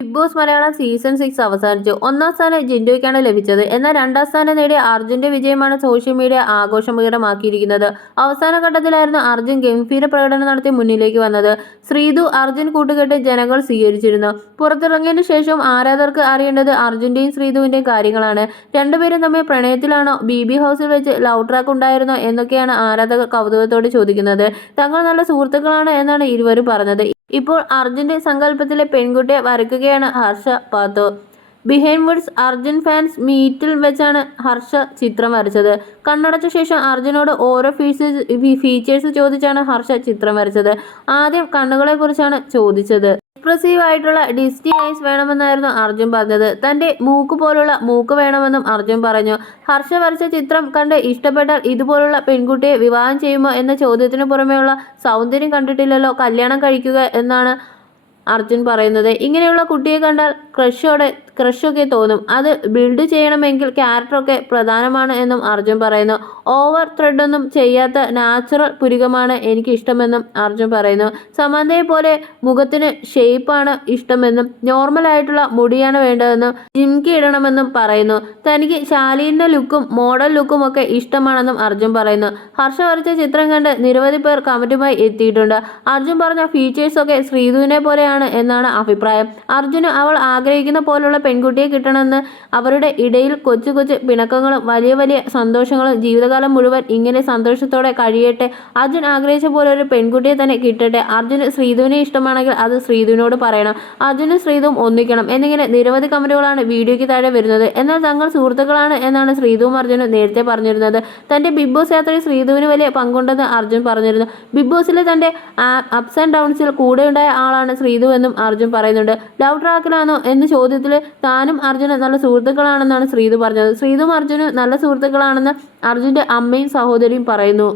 Bigg Boss Malayalam season six അവസാനിച്ചു. ഒന്നാം സ്ഥാനം ജിൻഡോയ്ക്കാണ് ലഭിച്ചത്. എന്നാൽ രണ്ടാം സ്ഥാനം നേടിയ അർജുന്റെ വിജയമാണ് സോഷ്യൽ മീഡിയ ആഘോഷമുഖരമാക്കിയിരിക്കുന്നത് അവസാന ഘട്ടത്തിലായിരുന്നു അർജുൻ ഗംഭീര പ്രകടനം നടത്തി മുന്നിലേക്ക് വന്നത്. ശ്രീതു അർജുൻ കൂട്ടുകെട്ട് ജനങ്ങൾ സ്വീകരിച്ചിരുന്നു. പുറത്തിറങ്ങിയതിനു ശേഷം ആരാധകർക്ക് അറിയേണ്ടത് അർജുന്റെയും ശ്രീതുവിന്റെയും കാര്യങ്ങളാണ്. രണ്ടുപേരും തമ്മിൽ പ്രണയത്തിലാണോ ബി ബി ഹൗസിൽ വെച്ച് ലവ് ട്രാക്ക് ഉണ്ടായിരുന്നോ എന്നൊക്കെയാണ് ആരാധകർ കൗതുകത്തോടെ ചോദിക്കുന്നത്. തങ്ങൾ നല്ല സുഹൃത്തുക്കളാണ് എന്നാണ് ഇരുവരും പറഞ്ഞത്. ഇപ്പോൾ അർജുന്റെ സങ്കല്പത്തിലെ പെൺകുട്ടിയെ വരയ്ക്കുകയാണ് ഹർഷ പാത്തോ. ബിഹൈൻഡ് വുഡ്സ് അർജുൻ ഫാൻസ് മീറ്റിൽ വെച്ചാണ് ഹർഷ ചിത്രം വരച്ചത്. കണ്ണടച്ച ശേഷം അർജുനോട് ഓരോ ഫീച്ചേഴ്സ് ഫീച്ചേഴ്സ് ചോദിച്ചാണ് ഹർഷ ചിത്രം വരച്ചത്. ആദ്യം കണ്ണുകളെ കുറിച്ചാണ് ചോദിച്ചത്. എക്സ്പ്രസീവ് ആയിട്ടുള്ള ഡിസ്റ്റി ഐസ് വേണമെന്നായിരുന്നു അർജുൻ പറഞ്ഞത്. തന്റെ മൂക്ക് പോലുള്ള മൂക്ക് വേണമെന്നും അർജുൻ പറഞ്ഞു. ഹർഷ വരച്ച ചിത്രം കണ്ട് ഇഷ്ടപ്പെട്ടാൽ ഇതുപോലുള്ള പെൺകുട്ടിയെ വിവാഹം ചെയ്യുമോ എന്ന ചോദ്യത്തിന് പുറമെയുള്ള സൗന്ദര്യം കണ്ടിട്ടില്ലല്ലോ കല്യാണം കഴിക്കുക എന്നാണ് അർജുൻ പറയുന്നത്. ഇങ്ങനെയുള്ള കുട്ടിയെ കണ്ടാൽ ക്രഷോടെ ക്രഷൊക്കെ തോന്നും. അത് ബിൽഡ് ചെയ്യണമെങ്കിൽ ക്യാരക്ടറൊക്കെ പ്രധാനമാണ് എന്നും അർജുൻ പറയുന്നു. ഓവർ ത്രെഡൊന്നും ചെയ്യാത്ത നാച്ചുറൽ പുരികമാണ് എനിക്ക് ഇഷ്ടമെന്നും അർജുൻ പറയുന്നു. സമന്തയെ പോലെ മുഖത്തിന് ഷേപ്പാണ് ഇഷ്ടമെന്നും നോർമൽ ആയിട്ടുള്ള മുടിയാണ് വേണ്ടതെന്നും ജിംകി ഇടണമെന്നും പറയുന്നു. തനിക്ക് ശാലീന്റെ ലുക്കും മോഡൽ ലുക്കും ഒക്കെ ഇഷ്ടമാണെന്നും അർജുൻ പറയുന്നു. ഹർഷ വരച്ച ചിത്രം കണ്ട് നിരവധി പേർ കമന്റുമായി എത്തിയിട്ടുണ്ട്. അർജുൻ പറഞ്ഞ ഫീച്ചേഴ്സ് ഒക്കെ ശ്രീധുവിനെ പോലെയാണ് എന്നാണ് അഭിപ്രായം. അർജുന് അവൾ ആഗ്രഹിക്കുന്ന പോലുള്ള പെൺകുട്ടിയെ കിട്ടണമെന്ന് അവരുടെ ഇടയിൽ കൊച്ചു കൊച്ചു പിണക്കങ്ങളും വലിയ വലിയ സന്തോഷങ്ങളും ജീവിതകാലം മുഴുവൻ ഇങ്ങനെ സന്തോഷത്തോടെ കഴിയട്ടെ. അർജുൻ ആഗ്രഹിച്ച പോലെ ഒരു പെൺകുട്ടിയെ തന്നെ കിട്ടട്ടെ. അർജുന് ശ്രീധുവിനെ ഇഷ്ടമാണെങ്കിൽ അത് ശ്രീധുവിനോട് പറയണം. അർജുനും ശ്രീധുവും ഒന്നിക്കണം. എന്നിങ്ങനെ നിരവധി കമന്റുകളാണ് വീഡിയോയ്ക്ക് താഴെ വരുന്നത്. എന്നാൽ തങ്ങൾ സുഹൃത്തുക്കളാണ് എന്നാണ് ശ്രീധുവും അർജുനും നേരത്തെ പറഞ്ഞിരുന്നത്. തന്റെ ബിഗ് ബോസ് യാത്രയിൽ ശ്രീധുവിന് വലിയ പങ്കുണ്ടെന്ന് അർജുൻ പറഞ്ഞിരുന്നു. ബിഗ് ബോസിലെ തന്റെ അപ്സ് ആൻഡ് ഡൗൺസിൽ കൂടെയുണ്ടായ ആളാണ് ശ്രീധു എന്നും അർജുൻ പറയുന്നുണ്ട്. ലവ് ട്രാക്കിലാണോ? എന്ന ചോദ്യത്തിൽ താനും അർജുന നല്ല സുഹൃത്തുക്കളാണെന്നാണ് ശ്രീതു പറഞ്ഞത്. ശ്രീതും അർജുനും നല്ല സുഹൃത്തുക്കളാണെന്ന് അർജുന്റെ അമ്മയും സഹോദരിയും പറയുന്നു.